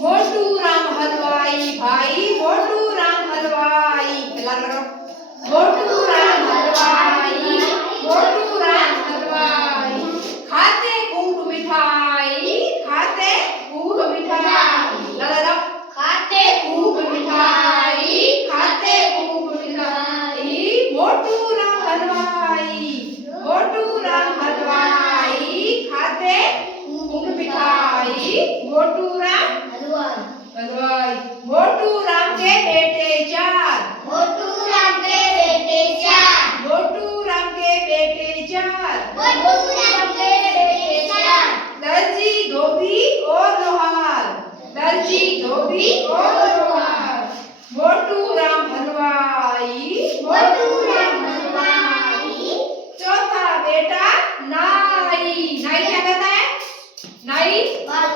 मोटू राम हलवाई भाई मोटू राम हलवाई पहला लगा मोटू राम हलवाई मोटू राम हलवाई खाते खूब मिठाई लगा खाते खूब मिठाई मोटू राम हलवाई खाते खूब मिठाई मोटू राम हलवाई मोटू राम के बेटे चार दर्जी धोबी और लोहार मोटू राम हलवाई चौथा बेटा नाई क्या कहता है नाई बाल